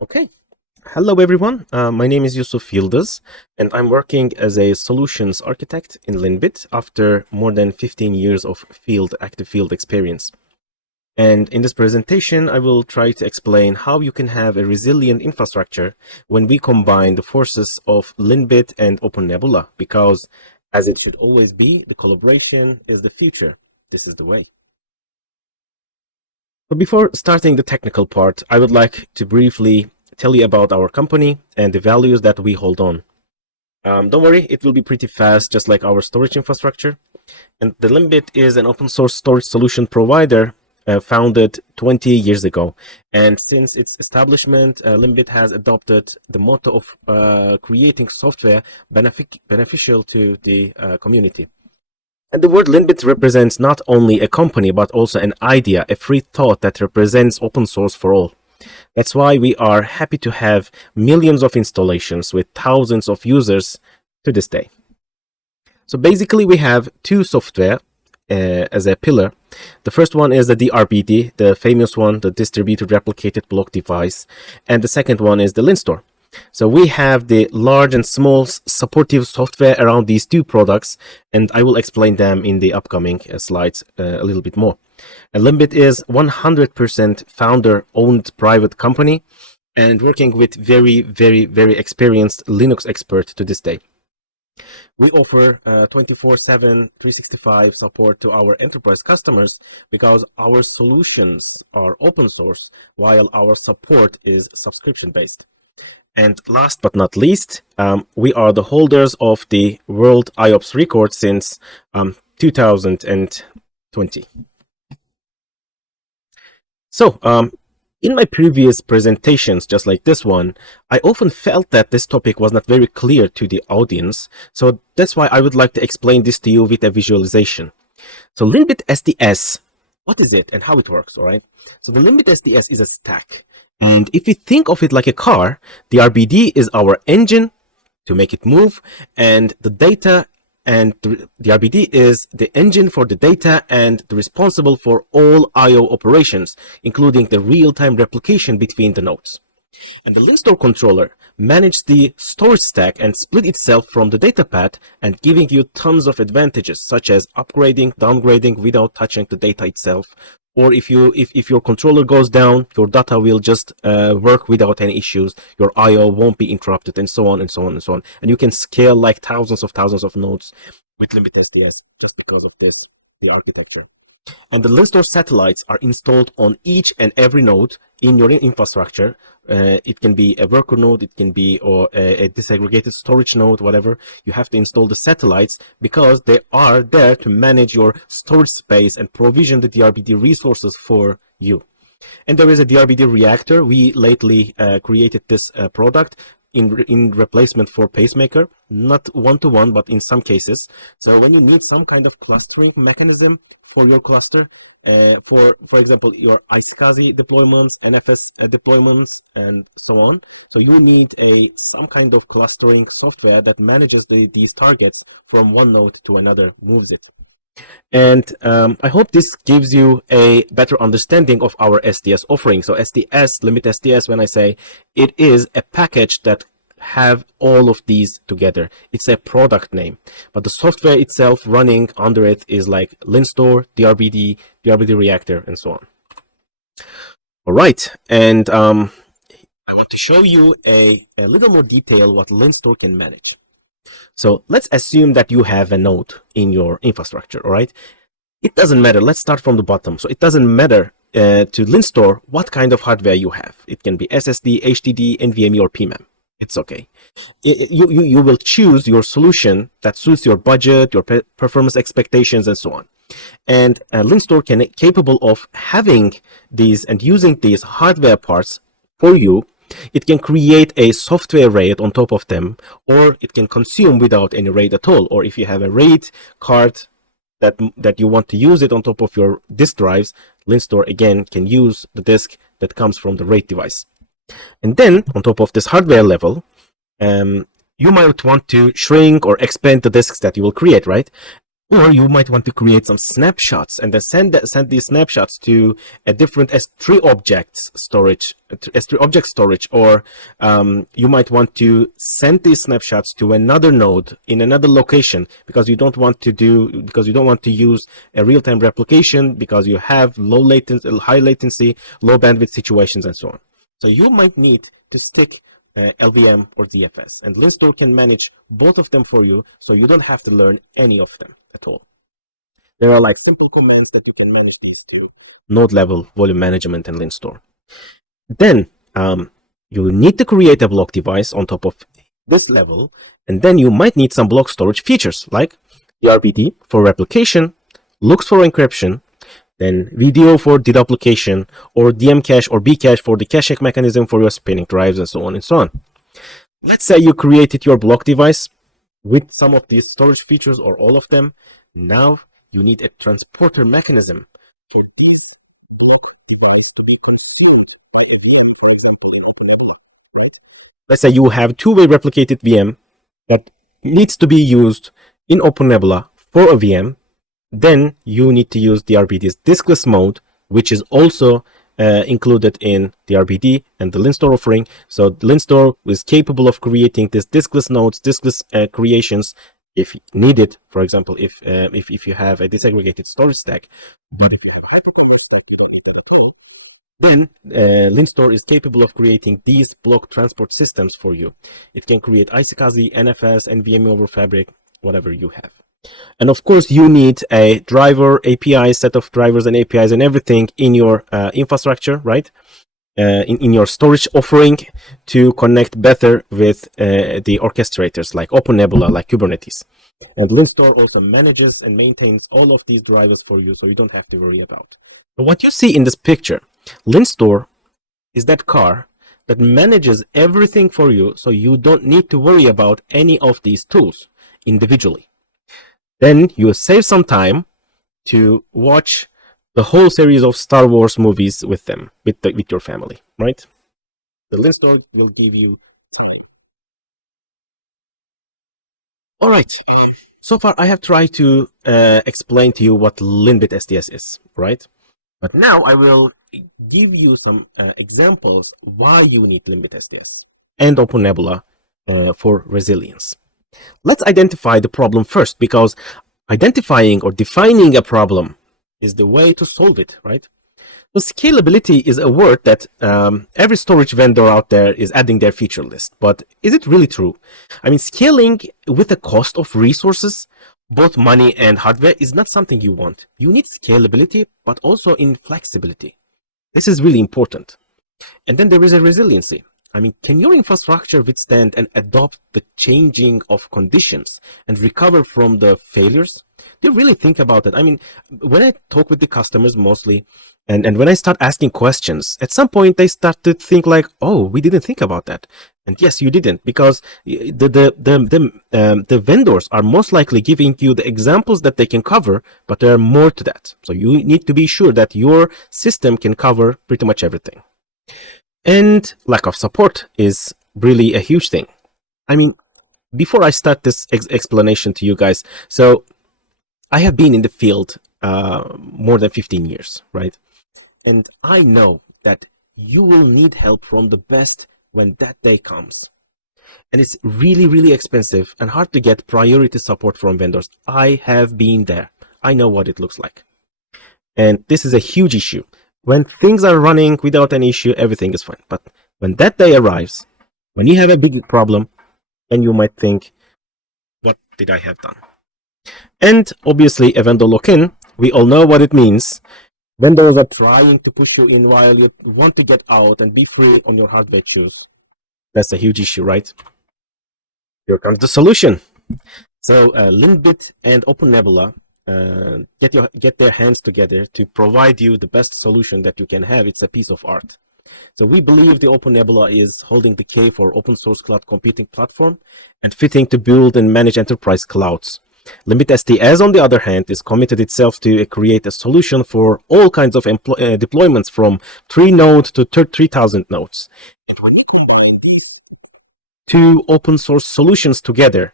Okay. Hello, everyone. My name is Yusuf Yildiz, and I'm working as a solutions architect in LINBIT after more than 15 years of active field experience. And in this presentation, I will try to explain how you can have a resilient infrastructure when we combine the forces of LINBIT and OpenNebula, because as it should always be, the collaboration is the future. This is the way. But before starting the technical part, I would like to briefly tell you about our company and the values that we hold on. Don't worry, it will be pretty fast, just like our storage infrastructure. And the LINBIT is an open source storage solution provider founded 20 years ago. And since its establishment, LINBIT has adopted the motto of creating software beneficial to the community. And the word LINBIT represents not only a company, but also an idea, a free thought that represents open source for all. That's why we are happy to have millions of installations with thousands of users to this day. So basically, we have two software as a pillar. The first one is the DRBD, the famous one, the distributed replicated block device. And the second one is the LinStore. So we have the large and small supportive software around these two products, and I will explain them in the upcoming slides a little bit more. And LINBIT is 100% founder-owned private company and working with very experienced Linux expert to this day. We offer 24/7, 365 support to our enterprise customers because our solutions are open source while our support is subscription-based. And last but not least, we are the holders of the World IOPS record since 2020. So, in my previous presentations, just like this one, I often felt that this topic was not very clear to the audience. So that's why I would like to explain this to you with a visualization. So LINBIT SDS, what is it and how it works, all right? So the LINBIT SDS is a stack. And if you think of it like a car, the RBD is our engine to make it move, and the data and the RBD is the engine for the data and responsible for all I/O operations, including the real-time replication between the nodes. And the LinStore controller manages the storage stack and split itself from the data path and giving you tons of advantages, such as upgrading, downgrading without touching the data itself. Or if your controller goes down, your data will just work without any issues. Your I/O won't be interrupted, and so on and so on and so on. And you can scale like thousands of nodes with LINBIT SDS just because of the architecture. And the LinStore satellites are installed on each and every node in your infrastructure. It can be a worker node, it can be a disaggregated storage node, whatever. You have to install the satellites because they are there to manage your storage space and provision the DRBD resources for you. And there is a DRBD reactor. We lately created this product in replacement for pacemaker, not one-to-one, but in some cases. So when you need some kind of clustering mechanism for your cluster, for example, your iSCSI deployments, NFS deployments, and so on. So you need some kind of clustering software that manages these targets from one node to another, moves it. And I hope this gives you a better understanding of our SDS offering. So SDS, LINBIT SDS, when I say it is a package that have all of these together. It's a product name, but the software itself running under it is like LinStore, DRBD, DRBD reactor, and so on. All right, and I want to show you a little more detail what LinStore can manage. So let's assume that you have a node in your infrastructure, all right? It doesn't matter. Let's start from the bottom. So it doesn't matter to LinStore what kind of hardware you have. It can be SSD, HDD, NVMe, or PMEM. It's okay. You will choose your solution that suits your budget, your performance expectations, and so on. And LinStore can capable of having these and using these hardware parts for you. It can create a software RAID on top of them, or it can consume without any RAID at all. Or if you have a RAID card that you want to use it on top of your disk drives, LinStore again can use the disk that comes from the RAID device. And then on top of this hardware level, you might want to shrink or expand the disks that you will create, right? Or you might want to create some snapshots and then send these snapshots to a different S3 objects storage, S3 object storage, or you might want to send these snapshots to another node in another location because you don't want to use a real-time replication because you have high latency, low bandwidth situations, and so on. So you might need to stick LVM or ZFS, and LinStore can manage both of them for you, so you don't have to learn any of them at all. There are like simple commands that you can manage these two: node level, volume management, and LinStore. Then you need to create a block device on top of this level, and then you might need some block storage features like the RBD for replication, looks for encryption, then VDO for deduplication, or DM cache or B cache for the cache mechanism for your spinning drives, and so on and so on. Let's say you created your block device with some of these storage features or all of them. Now you need a transporter mechanism for this block device to be consumed. For example, in OpenNebula. Let's say you have two-way replicated VM that needs to be used in OpenNebula for a VM. Then you need to use the RBD's diskless mode, which is also included in the RBD and the LinStore offering. So LinStore is capable of creating these diskless nodes, diskless creations if needed. For example, if you have a disaggregated storage stack, but if you have a hyperconverged stack, you don't need that at all. Then LinStore is capable of creating these block transport systems for you. It can create iSCSI, NFS, NVMe over Fabric, whatever you have. And of course, you need a driver, API, set of drivers and APIs and everything in your infrastructure, right? In your storage offering to connect better with the orchestrators like OpenNebula, like Kubernetes. And LinStore also manages and maintains all of these drivers for you, so you don't have to worry about. But what you see in this picture, LinStore is that car that manages everything for you, so you don't need to worry about any of these tools individually. Then you save some time to watch the whole series of Star Wars movies with them, with your family, right? The LinStore will give you time. All right. So far, I have tried to explain to you what LINBIT SDS is, right? But now I will give you some examples why you need LINBIT SDS and OpenNebula for resilience. Let's identify the problem first, because identifying or defining a problem is the way to solve it, right? So scalability is a word that every storage vendor out there is adding their feature list. But is it really true? I mean, scaling with the cost of resources, both money and hardware, is not something you want. You need scalability, but also in flexibility. This is really important. And then there is a resiliency. I mean, can your infrastructure withstand and adopt the changing of conditions and recover from the failures? Do you really think about it? I mean, when I talk with the customers mostly, and when I start asking questions, at some point they start to think like, oh, we didn't think about that. And yes, you didn't, because the vendors are most likely giving you the examples that they can cover, but there are more to that. So you need to be sure that your system can cover pretty much everything. And lack of support is really a huge thing. I mean, before I start this explanation to you guys, so I have been in the field more than 15 years, right? And I know that you will need help from the best when that day comes. And it's really, really expensive and hard to get priority support from vendors. I have been there. I know what it looks like. And this is a huge issue. When things are running without an issue, everything is fine. But when that day arrives, when you have a big problem, and you might think, what did I have done? And obviously, a vendor lock-in, we all know what it means. Vendors are trying to push you in while you want to get out and be free on your hardware choose. That's a huge issue, right? Here comes the solution. So LINBIT and OpenNebula get their hands together to provide you the best solution that you can have. It's a piece of art. So we believe the OpenNebula is holding the key for open source cloud computing platform and fitting to build and manage enterprise clouds. LINBIT SDS, on the other hand, is committed itself to create a solution for all kinds of deployments from 3 nodes to 3,000 nodes. And when you combine these two open source solutions together,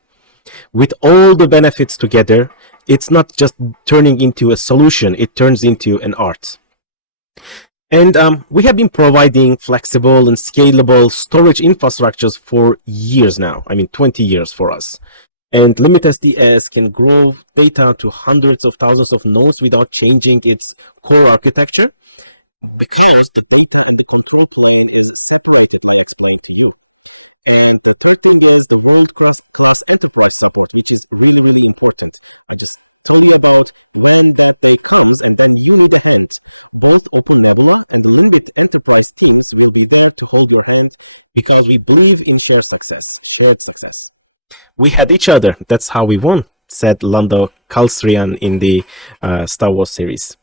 with all the benefits together, It's not just turning into a solution, it turns into an art. And we have been providing flexible and scalable storage infrastructures for years now. I mean, 20 years for us. And LINBIT SDS can grow data to hundreds of thousands of nodes without changing its core architecture, because the data and the control plane is separated, like I explained to you. And the third thing is the world-class enterprise support, which is really, really important. I just tell you about when that day comes, and then you need a hand. Both OpenNebula and the LINBIT enterprise teams will be there to hold your hand, because we believe in shared success. We had each other. That's how we won, said Lando Calrissian in the Star Wars series.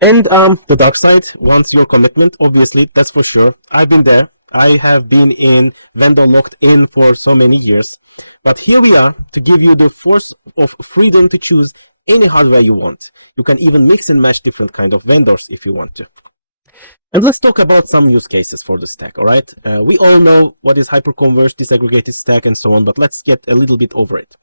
And the dark side wants your commitment, obviously, that's for sure. I've been there. I have been in vendor locked in for so many years. But here we are to give you the force of freedom to choose any hardware you want. You can even mix and match different kind of vendors if you want to. And let's talk about some use cases for the stack, all right? We all know what is hyperconverged, disaggregated stack, and so on, but let's get a little bit over it.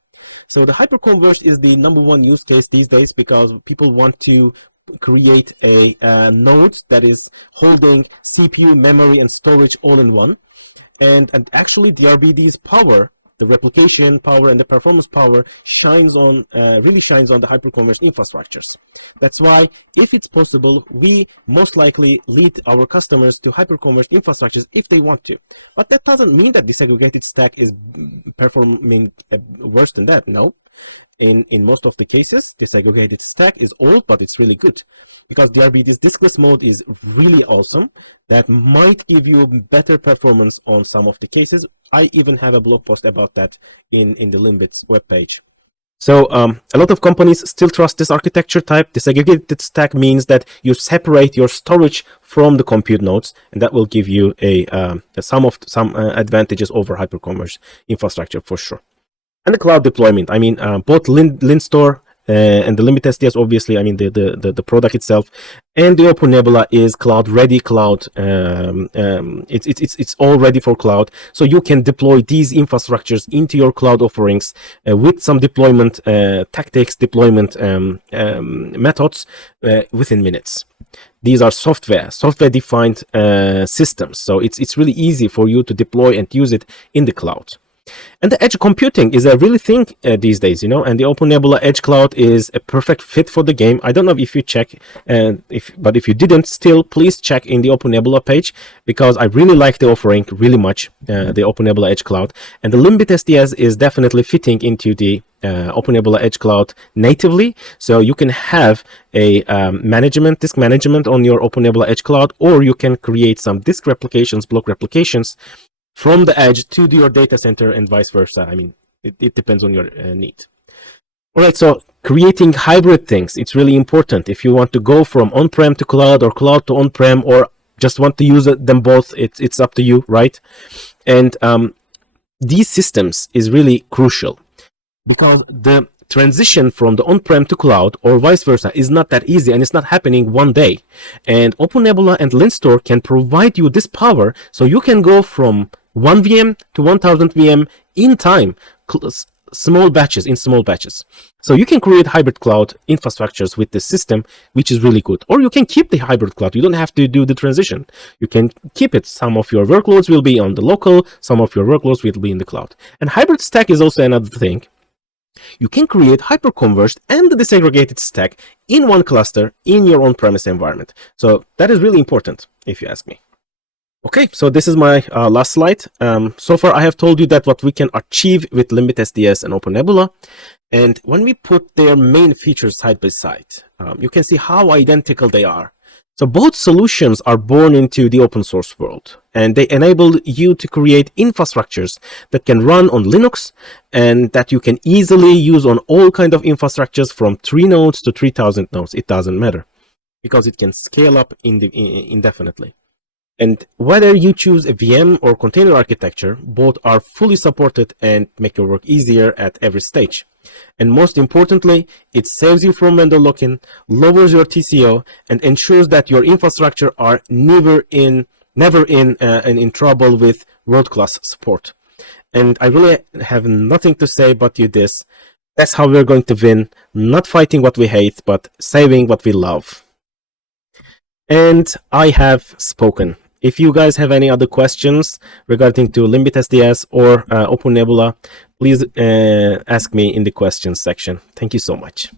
So the hyperconverged is the #1 use case these days, because people want to create a node that is holding CPU, memory, and storage all in one. And actually, the RBD's power, the replication power and the performance power, really shines on the hyperconverged infrastructures. That's why, if it's possible, we most likely lead our customers to hyperconverged infrastructures if they want to. But that doesn't mean that disaggregated stack is performing worse than that. No. In most of the cases, disaggregated stack is old, but it's really good, because DRBD's diskless mode is really awesome. That might give you better performance on some of the cases. I even have a blog post about that in the LINBIT's webpage. So a lot of companies still trust this architecture type. Disaggregated stack means that you separate your storage from the compute nodes, and that will give you some advantages over hyperconverged infrastructure for sure. And the cloud deployment, I mean, both LINSTOR and the LINBIT SDS, obviously, I mean, the product itself, and the OpenNebula is cloud ready cloud. It's all ready for cloud. So you can deploy these infrastructures into your cloud offerings with some deployment tactics, deployment methods within minutes. These are software-defined systems. So it's really easy for you to deploy and use it in the cloud. And the edge computing is a really thing these days, you know, and the OpenNebula Edge Cloud is a perfect fit for the game. I don't know if you check, but if you didn't, still, please check in the OpenNebula page, because I really like the offering really much, the OpenNebula Edge Cloud. And the LINBIT SDS is definitely fitting into the OpenNebula Edge Cloud natively. So you can have a disk management on your OpenNebula Edge Cloud, or you can create some disk replications, block replications, from the edge to your data center and vice versa. I mean, it depends on your need. All right, so creating hybrid things, it's really important. If you want to go from on-prem to cloud or cloud to on-prem, or just want to use them both, it's up to you, right? And these systems is really crucial, because the transition from the on-prem to cloud or vice versa is not that easy, and it's not happening one day. And OpenNebula and LINSTOR can provide you this power, so you can go from 1 VM to 1000 VM in time, small batches. So you can create hybrid cloud infrastructures with this system, which is really good. Or you can keep the hybrid cloud. You don't have to do the transition. You can keep it. Some of your workloads will be on the local, some of your workloads will be in the cloud. And hybrid stack is also another thing. You can create hyperconverged and the disaggregated stack in one cluster in your on-premise environment. So that is really important, if you ask me. Okay, so this is my last slide. So far, I have told you that what we can achieve with LINBIT SDS and OpenNebula. And when we put their main features side by side, you can see how identical they are. So both solutions are born into the open source world, and they enable you to create infrastructures that can run on Linux and that you can easily use on all kinds of infrastructures from 3 nodes to 3000 nodes. It doesn't matter, because it can scale up indefinitely. And whether you choose a VM or container architecture, both are fully supported and make your work easier at every stage. And most importantly, it saves you from vendor lock-in, lowers your TCO, and ensures that your infrastructure are never in trouble with world-class support. And I really have nothing to say but you this. That's how we're going to win, not fighting what we hate, but saving what we love. And I have spoken. If you guys have any other questions regarding to LINBIT SDS or OpenNebula, please ask me in the questions section. Thank you so much.